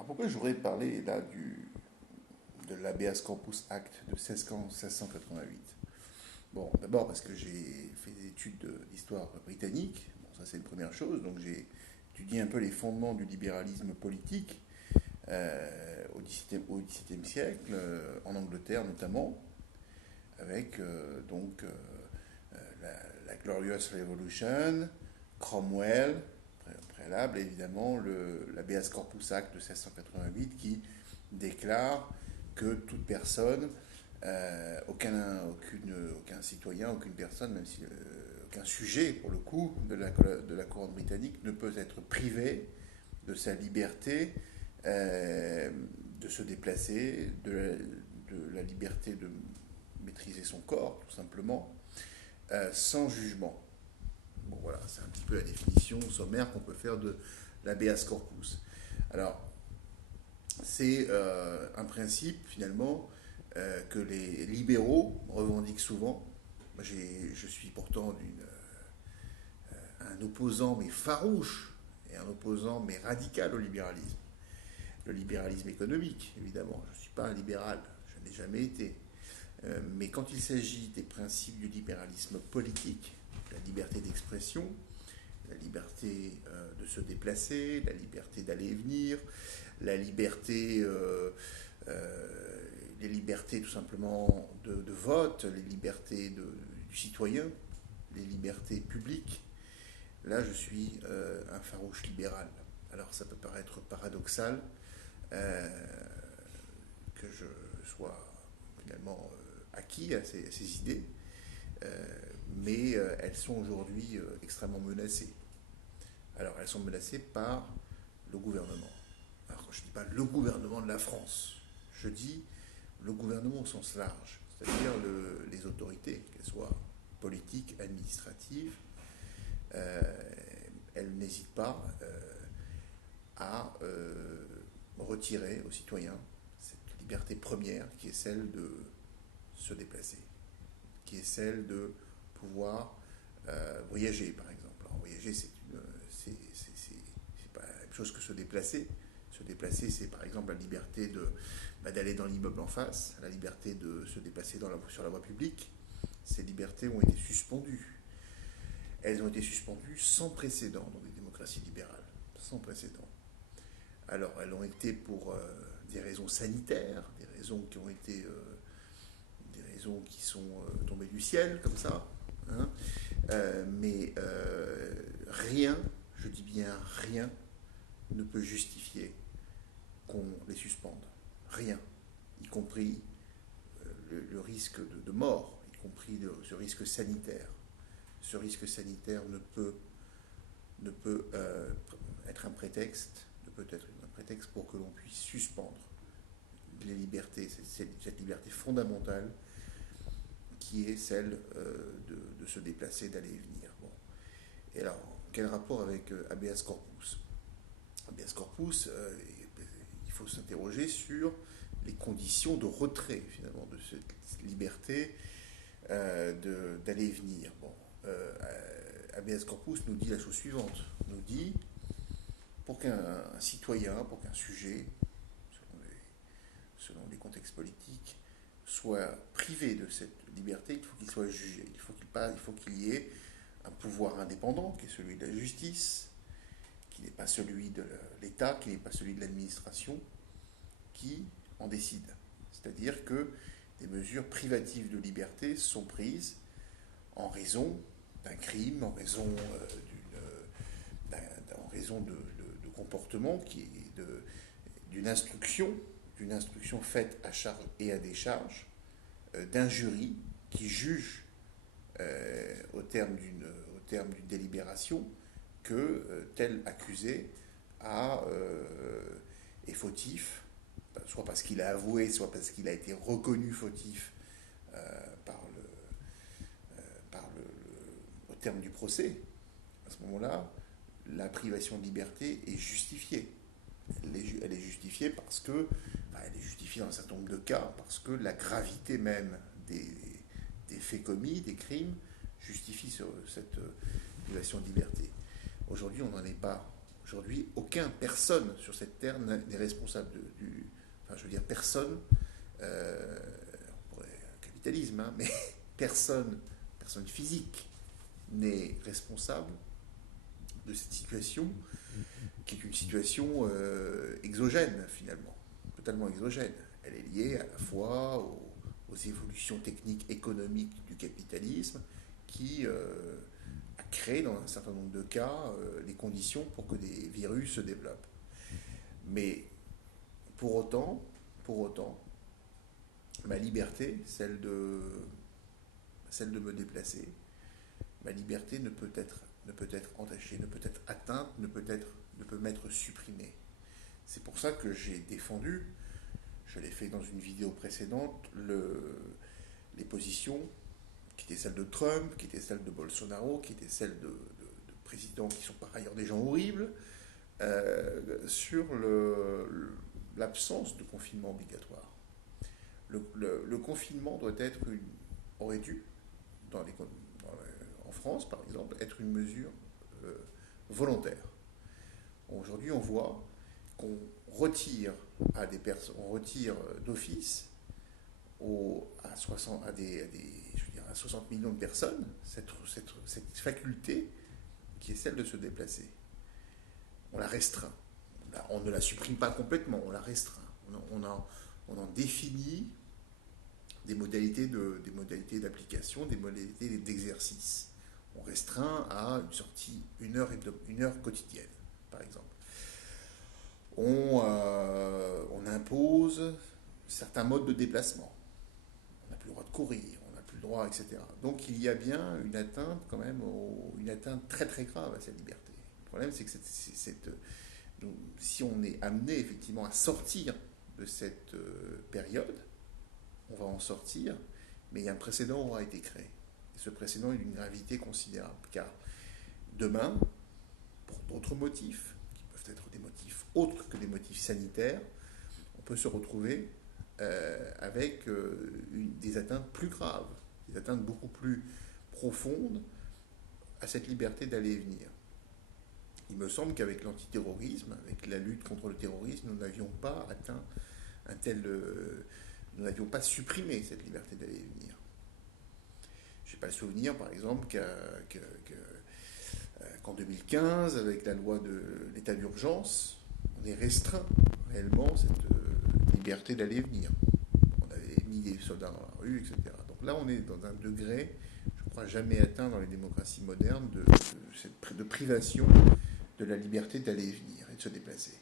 Alors pourquoi je voudrais parler là de l'Habeas Corpus Act de 1688? Bon, d'abord parce que j'ai fait des études d'histoire britannique, bon, ça c'est une première chose, donc j'ai étudié un peu les fondements du libéralisme politique au XVIIe siècle, en Angleterre notamment, avec la Glorious Revolution, Cromwell, préalable évidemment, l'Habeas Corpus Act de 1688 qui déclare que toute personne, aucun citoyen, aucune personne, même si aucun sujet pour le coup de la couronne britannique ne peut être privé de sa liberté de se déplacer, de la liberté de maîtriser son corps, tout simplement, sans jugement. Bon, voilà, c'est un petit peu la définition sommaire qu'on peut faire de l'habeas corpus. Alors, c'est un principe, finalement, que les libéraux revendiquent souvent. Moi, je suis pourtant un opposant, mais farouche, et un opposant, mais radical au libéralisme. Le libéralisme économique, évidemment. Je ne suis pas un libéral, je n'ai jamais été. Mais quand il s'agit des principes du libéralisme politique, la liberté d'expression, la liberté de se déplacer, la liberté d'aller et venir, la liberté, les libertés tout simplement de vote, les libertés du citoyen, les libertés publiques, là je suis un farouche libéral. Alors ça peut paraître paradoxal euh, que je sois finalement acquis à ces idées, mais elles sont aujourd'hui extrêmement menacées. Alors, elles sont menacées par le gouvernement. Alors, je ne dis pas le gouvernement de la France, je dis le gouvernement au sens large, c'est-à-dire les autorités, qu'elles soient politiques, administratives, euh, elles n'hésitent pas à retirer aux citoyens cette liberté première qui est celle de se déplacer, qui est celle de pouvoir voyager, par exemple. Alors, voyager, c'est pas la même chose que se déplacer. Se déplacer, c'est par exemple la liberté d'aller dans l'immeuble en face, la liberté de se déplacer sur la voie publique. Ces libertés ont été suspendues. Elles ont été suspendues sans précédent dans les démocraties libérales. Sans précédent. Alors, elles ont été pour des raisons sanitaires, des raisons qui ont été des raisons qui sont tombées du ciel, comme ça. Hein. Mais rien, je dis bien rien, ne peut justifier qu'on les suspende. Rien. Y compris le risque de mort, y compris ce risque sanitaire. Ce risque sanitaire ne peut être un prétexte, ne peut être un prétexte pour que l'on puisse suspendre les libertés, cette liberté fondamentale qui est celle de se déplacer, d'aller et venir. Bon. Et alors, quel rapport avec habeas corpus? Habeas corpus, il faut s'interroger sur les conditions de retrait, finalement, de cette liberté d'aller et venir. Bon, habeas corpus nous dit la chose suivante, nous dit, pour qu'un citoyen, pour qu'un sujet, selon les contextes politiques, soit privé de cette liberté, il faut qu'il soit jugé. Il faut qu'il y ait un pouvoir indépendant, qui est celui de la justice, qui n'est pas celui de l'État, qui n'est pas celui de l'administration, qui en décide. C'est-à-dire que des mesures privatives de liberté sont prises en raison d'un crime, en raison de comportement d'une instruction, faite à charge et à décharge, d'injuries qui juge au terme d'une délibération que tel accusé est fautif, soit parce qu'il a avoué, soit parce qu'il a été reconnu fautif par au terme du procès. À ce moment-là, la privation de liberté est justifiée. Elle est justifiée parce que, enfin, elle est justifiée dans un certain nombre de cas, parce que la gravité même des faits commis, des crimes, justifie cette privation de liberté. Aujourd'hui, on n'en est pas. Aujourd'hui, personne sur cette terre n'est responsable du. Enfin, je veux dire, personne, on pourrait, capitalisme, hein, mais personne physique n'est responsable de cette situation, qui est une situation exogène, finalement, totalement exogène. Elle est liée à la fois aux évolutions techniques économiques du capitalisme, qui a créé dans un certain nombre de cas les conditions pour que des virus se développent. Mais pour autant, ma liberté, celle de me déplacer, ma liberté ne peut être entachée, ne peut être atteinte, ne peut m'être supprimée. C'est pour ça que j'ai défendu, je l'ai fait dans une vidéo précédente, les positions qui étaient celles de Trump, qui étaient celles de Bolsonaro, qui étaient celles de présidents qui sont par ailleurs des gens horribles, sur l'absence de confinement obligatoire. Le confinement aurait dû, en France par exemple, être une mesure volontaire. Aujourd'hui, on voit qu'on retire à des personnes, on retire d'office à 60 millions de personnes cette faculté qui est celle de se déplacer. On la restreint. On ne la supprime pas complètement, on la restreint. On en définit des modalités d'application, des modalités d'exercice. On restreint à une sortie, une heure quotidienne, par exemple. On impose certains modes de déplacement. On n'a plus le droit de courir, on n'a plus le droit, etc. Donc il y a bien une atteinte quand même, une atteinte très très grave à cette liberté. Le problème, c'est que si on est amené effectivement à sortir de cette période, on va en sortir, mais un précédent aura été créé. Et ce précédent est d'une gravité considérable, car demain, pour d'autres motifs, qui peuvent être des motifs autres que des motifs sanitaires, on peut se retrouver avec des atteintes plus graves, des atteintes beaucoup plus profondes à cette liberté d'aller et venir. Il me semble qu'avec l'antiterrorisme, avec la lutte contre le terrorisme, nous n'avions pas atteint nous n'avions pas supprimé cette liberté d'aller et venir. Je n'ai pas le souvenir, par exemple, qu'en 2015, avec la loi de l'état d'urgence, on ait restreint réellement cette liberté d'aller et venir. On avait mis des soldats dans la rue, etc. Donc là, on est dans un degré, je crois, jamais atteint dans les démocraties modernes de privation de la liberté d'aller et venir et de se déplacer.